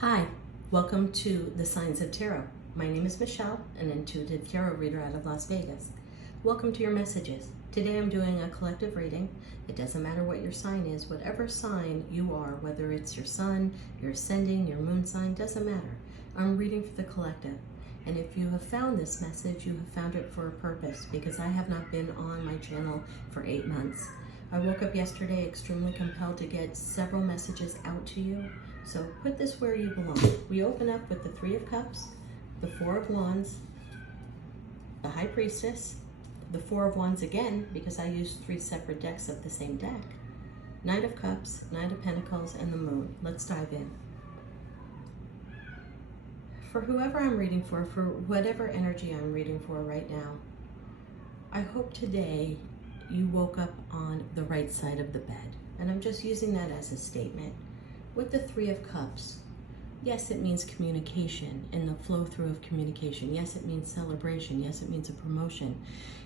Hi, welcome to the Signs of Tarot. My name is Michelle, an intuitive tarot reader out of Las Vegas. Welcome to your messages. Today I'm doing a collective reading. It doesn't matter what your sign is, whatever sign you are, whether it's your sun, your ascending, your moon sign, doesn't matter. I'm reading for the collective. And if you have found this message, you have found it for a purpose, because I have not been on my channel for 8 months. I woke up yesterday extremely compelled to get several messages out to you. So put this where you belong. We open up with the Three of Cups, the Four of Wands, the High Priestess, the Four of Wands again, because I used 3 separate decks of the same deck, Knight of Cups, Knight of Pentacles, and the Moon. Let's dive in. For whoever I'm reading for whatever energy I'm reading for right now, I hope today you woke up on the right side of the bed. And I'm just using that as a statement. With the Three of Cups, yes, it means communication and the flow through of communication. Yes, it means celebration. Yes, it means a promotion.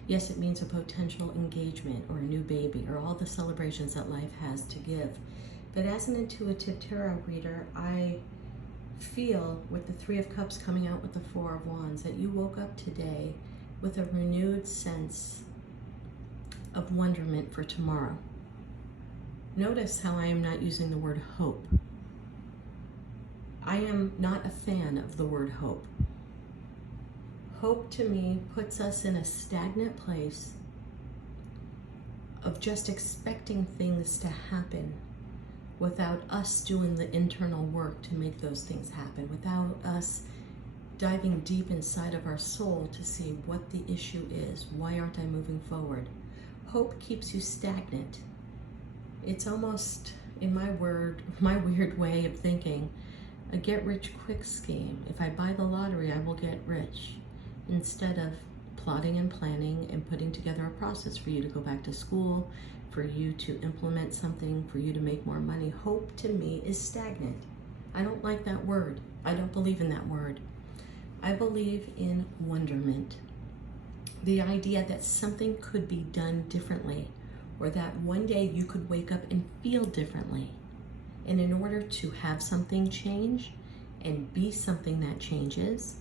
Yes, it means a potential engagement or a new baby or all the celebrations that life has to give. But as an intuitive tarot reader, I feel with the Three of Cups coming out with the Four of Wands that you woke up today with a renewed sense of wonderment for tomorrow. Notice how I am not using the word hope. I am not a fan of the word hope. Hope to me puts us in a stagnant place of just expecting things to happen without us doing the internal work to make those things happen, without us diving deep inside of our soul to see what the issue is. Why aren't I moving forward? Hope keeps you stagnant. It's almost, in my weird way of thinking, a get-rich-quick scheme. If I buy the lottery, I will get rich. Instead of plotting and planning and putting together a process for you to go back to school, for you to implement something, for you to make more money. Hope to me is stagnant. I don't like that word. I don't believe in that word. I believe in wonderment. The idea that something could be done differently, or that one day you could wake up and feel differently. And in order to have something change and be something that changes,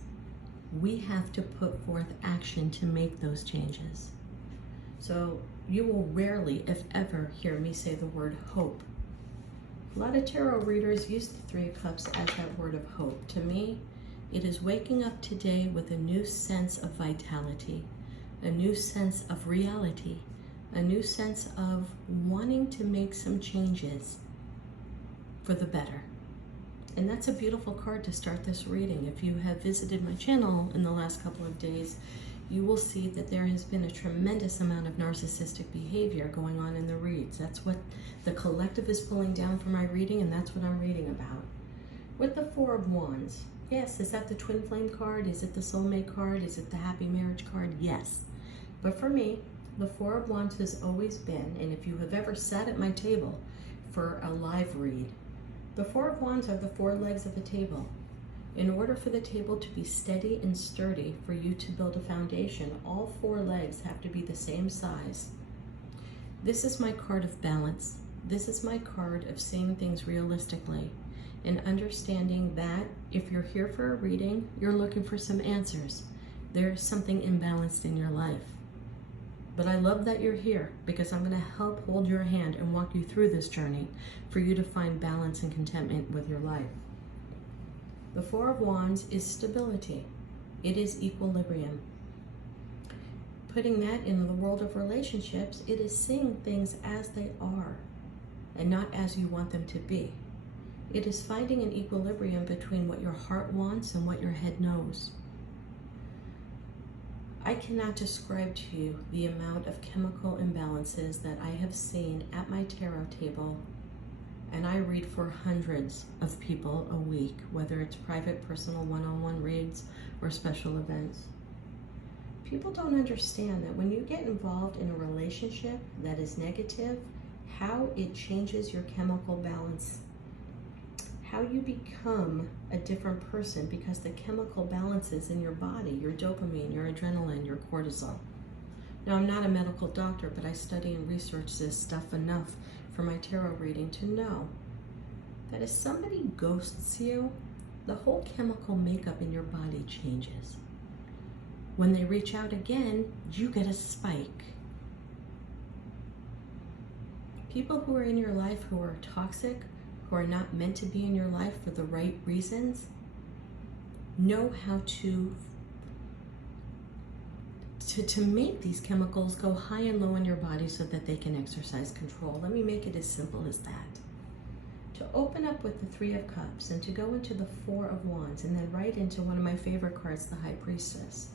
we have to put forth action to make those changes. So you will rarely, if ever, hear me say the word hope. A lot of tarot readers use the Three of Cups as that word of hope. To me, it is waking up today with a new sense of vitality, a new sense of reality, a new sense of wanting to make some changes for the better. And that's a beautiful card to start this reading. If you have visited my channel in the last couple of days, you will see that there has been a tremendous amount of narcissistic behavior going on in the reads. That's what the collective is pulling down for my reading, and that's what I'm reading about. With the Four of Wands, yes, is that the Twin Flame card? Is it the Soulmate card? Is it the Happy Marriage card? Yes. But for me, the Four of Wands has always been, and if you have ever sat at my table for a live read, the Four of Wands are the 4 legs of the table. In order for the table to be steady and sturdy, for you to build a foundation, all 4 legs have to be the same size. This is my card of balance. This is my card of seeing things realistically and understanding that if you're here for a reading, you're looking for some answers. There's something imbalanced in your life. But I love that you're here, because I'm going to help hold your hand and walk you through this journey for you to find balance and contentment with your life. The Four of Wands is stability. It is equilibrium. Putting that in the world of relationships, it is seeing things as they are and not as you want them to be. It is finding an equilibrium between what your heart wants and what your head knows. I cannot describe to you the amount of chemical imbalances that I have seen at my tarot table, and I read for hundreds of people a week, whether it's private, personal, one-on-one reads or special events. People don't understand that when you get involved in a relationship that is negative, how it changes your chemical balance, how you become a different person because the chemical balances in your body, your dopamine, your adrenaline, your cortisol. Now, I'm not a medical doctor, but I study and research this stuff enough for my tarot reading to know that if somebody ghosts you, the whole chemical makeup in your body changes. When they reach out again, you get a spike. People who are in your life who are toxic, who are not meant to be in your life for the right reasons, know how to make these chemicals go high and low in your body so that they can exercise control. Let me make it as simple as that. To open up with the Three of Cups and to go into the Four of Wands and then right into one of my favorite cards, the High Priestess.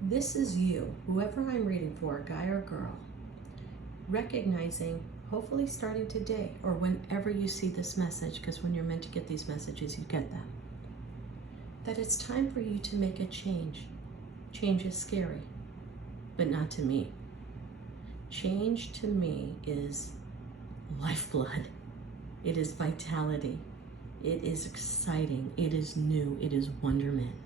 This is you, whoever I'm reading for, guy or girl, recognizing, hopefully starting today or whenever you see this message, because when you're meant to get these messages, you get them, that it's time for you to make a change. Change is scary, but not to me. Change to me is lifeblood. It is vitality. It is exciting. It is new. It is wonderment.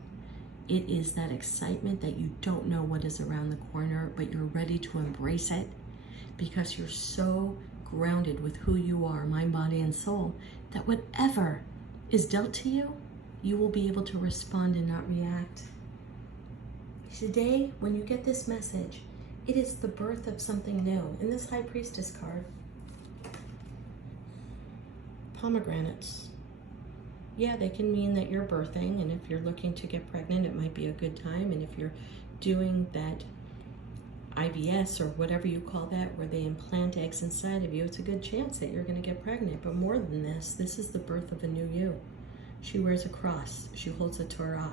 It is that excitement that you don't know what is around the corner, but you're ready to embrace it because you're so grounded with who you are, mind, body, and soul, that whatever is dealt to you, you will be able to respond and not react. Today, when you get this message, it is the birth of something new. In this High Priestess card, pomegranates. Yeah, they can mean that you're birthing, and if you're looking to get pregnant, it might be a good time. And if you're doing that IVS or whatever you call that, where they implant eggs inside of you, it's a good chance that you're going to get pregnant. But more than this is the birth of a new you. She wears a cross. She holds a Torah.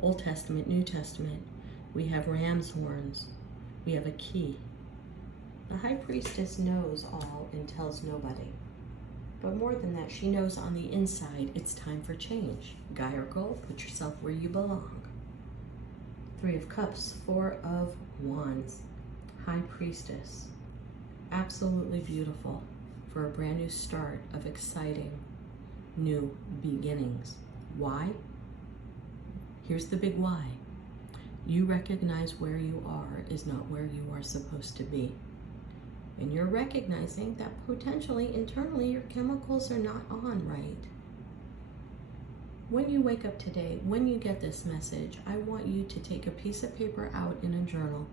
Old Testament, New Testament. We have ram's horns. We have a key. The High Priestess knows all and tells nobody. But more than that, she knows on the inside it's time for change. Guy or girl, put yourself where you belong. Three of Cups, Four of Wands, High Priestess. Absolutely beautiful for a brand new start of exciting new beginnings. Why? Here's the big why. You recognize where you are is not where you are supposed to be. And you're recognizing that potentially, internally, your chemicals are not on right. When you wake up today, when you get this message, I want you to take a piece of paper out in a journal.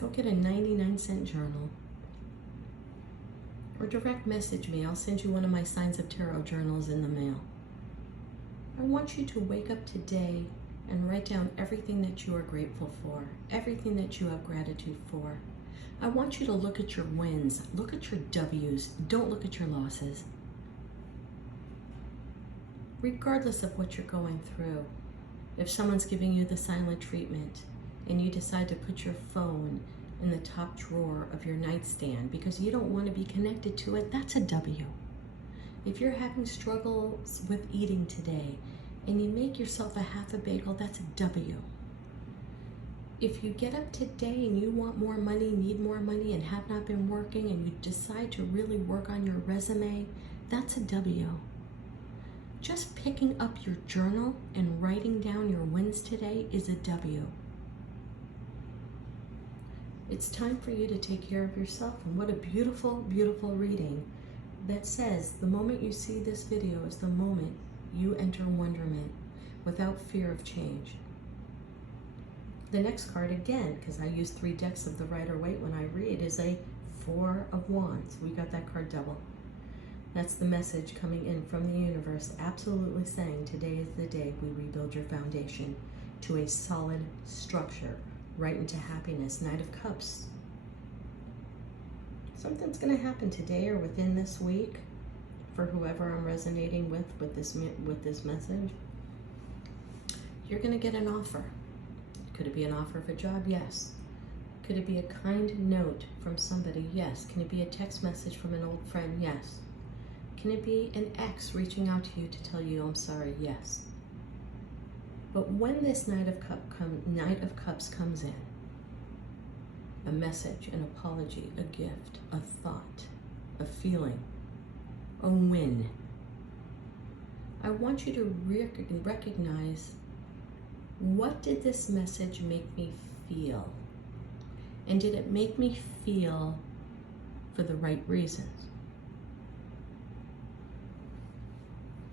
Go get a 99-cent journal. Or direct message me. I'll send you one of my Signs of Tarot journals in the mail. I want you to wake up today and write down everything that you are grateful for, everything that you have gratitude for. I want you to look at your wins, look at your W's, don't look at your losses. Regardless of what you're going through, if someone's giving you the silent treatment and you decide to put your phone in the top drawer of your nightstand because you don't want to be connected to it, that's a W. If you're having struggles with eating today and you make yourself a half a bagel, that's a W. If you get up today and you want more money, need more money, and have not been working, and you decide to really work on your resume, that's a W. Just picking up your journal and writing down your wins today is a W. It's time for you to take care of yourself, and what a beautiful, beautiful reading that says the moment you see this video is the moment you enter wonderment without fear of change. The next card, again, because I use 3 decks of the Rider-Waite when I read, is a Four of Wands. We got that card double. That's the message coming in from the universe, absolutely saying today is the day we rebuild your foundation to a solid structure, right into happiness. Knight of Cups. Something's going to happen today or within this week for whoever I'm resonating with this message. You're going to get an offer. Could it be an offer of a job? Yes. Could it be a kind note from somebody? Yes. Can it be a text message from an old friend? Yes. Can it be an ex reaching out to you to tell you, I'm sorry? Yes. But when this Knight of Cups comes in, a message, an apology, a gift, a thought, a feeling, a win, I want you to recognize, what did this message make me feel? And did it make me feel for the right reasons?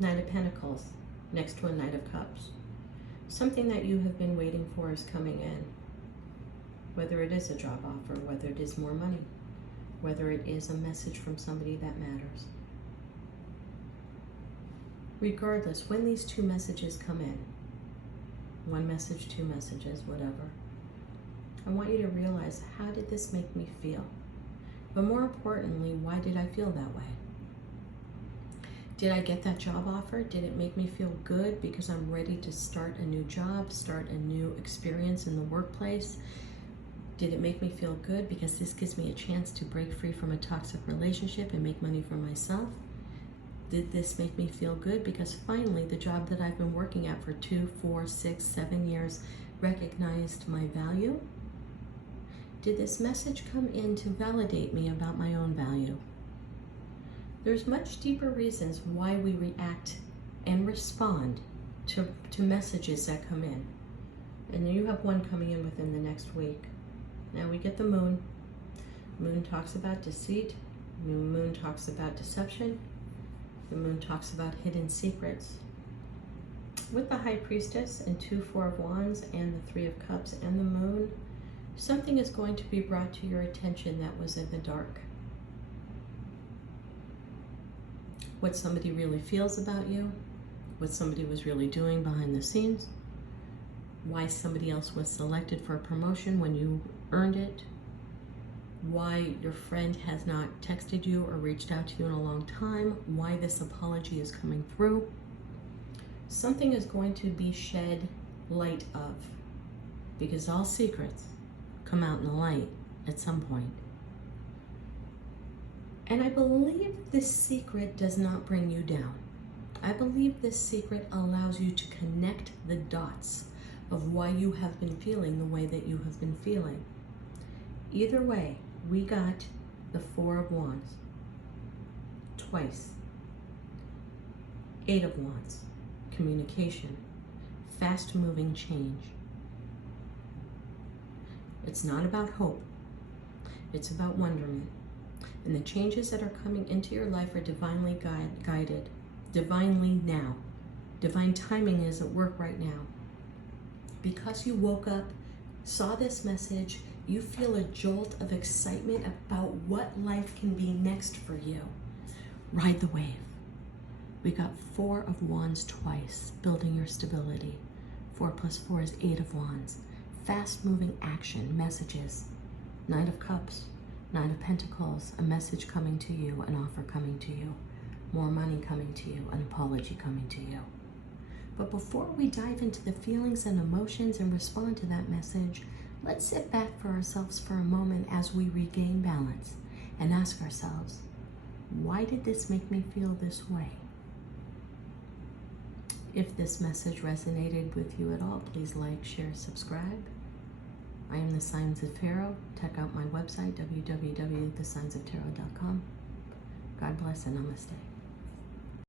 Knight of Pentacles next to a Knight of Cups. Something that you have been waiting for is coming in. Whether it is a job offer, whether it is more money, whether it is a message from somebody that matters. Regardless, when these two messages come in, one message, two messages, whatever, I want you to realize, how did this make me feel? But more importantly, why did I feel that way? Did I get that job offer? Did it make me feel good because I'm ready to start a new job, start a new experience in the workplace? Did it make me feel good because this gives me a chance to break free from a toxic relationship and make money for myself? Did this make me feel good because finally the job that I've been working at for 2, 4, 6, 7 years recognized my value? Did this message come in to validate me about my own value? There's much deeper reasons why we react and respond to messages that come in. And then you have one coming in within the next week. Now we get the moon. Moon talks about deceit. Moon talks about deception. The moon talks about hidden secrets. With the High Priestess and 2 4 of Wands and the 3 of Cups and the moon, something is going to be brought to your attention that was in the dark. What somebody really feels about you, what somebody was really doing behind the scenes, why somebody else was selected for a promotion when you earned it, why your friend has not texted you or reached out to you in a long time, why this apology is coming through. Something is going to be shed light of, because all secrets come out in the light at some point. And I believe this secret does not bring you down. I believe this secret allows you to connect the dots of why you have been feeling the way that you have been feeling. Either way, we got the 4 of Wands twice. 8 of Wands, communication, fast-moving change. It's not about hope. It's about wonderment. And the changes that are coming into your life are divinely guided, divinely now. Divine timing is at work right now. Because you woke up, saw this message, you feel a jolt of excitement about what life can be next for you. Ride the wave. We got 4 of Wands twice, building your stability. 4 plus 4 is 8 of Wands. Fast-moving action, messages. Knight of Cups, Knight of Pentacles, a message coming to you, an offer coming to you, more money coming to you, an apology coming to you. But before we dive into the feelings and emotions and respond to that message, let's sit back for ourselves for a moment as we regain balance and ask ourselves, why did this make me feel this way? If this message resonated with you at all, please like, share, subscribe. I am the Signs of Tarot. Check out my website, www.thesignsoftarot.com. God bless and namaste.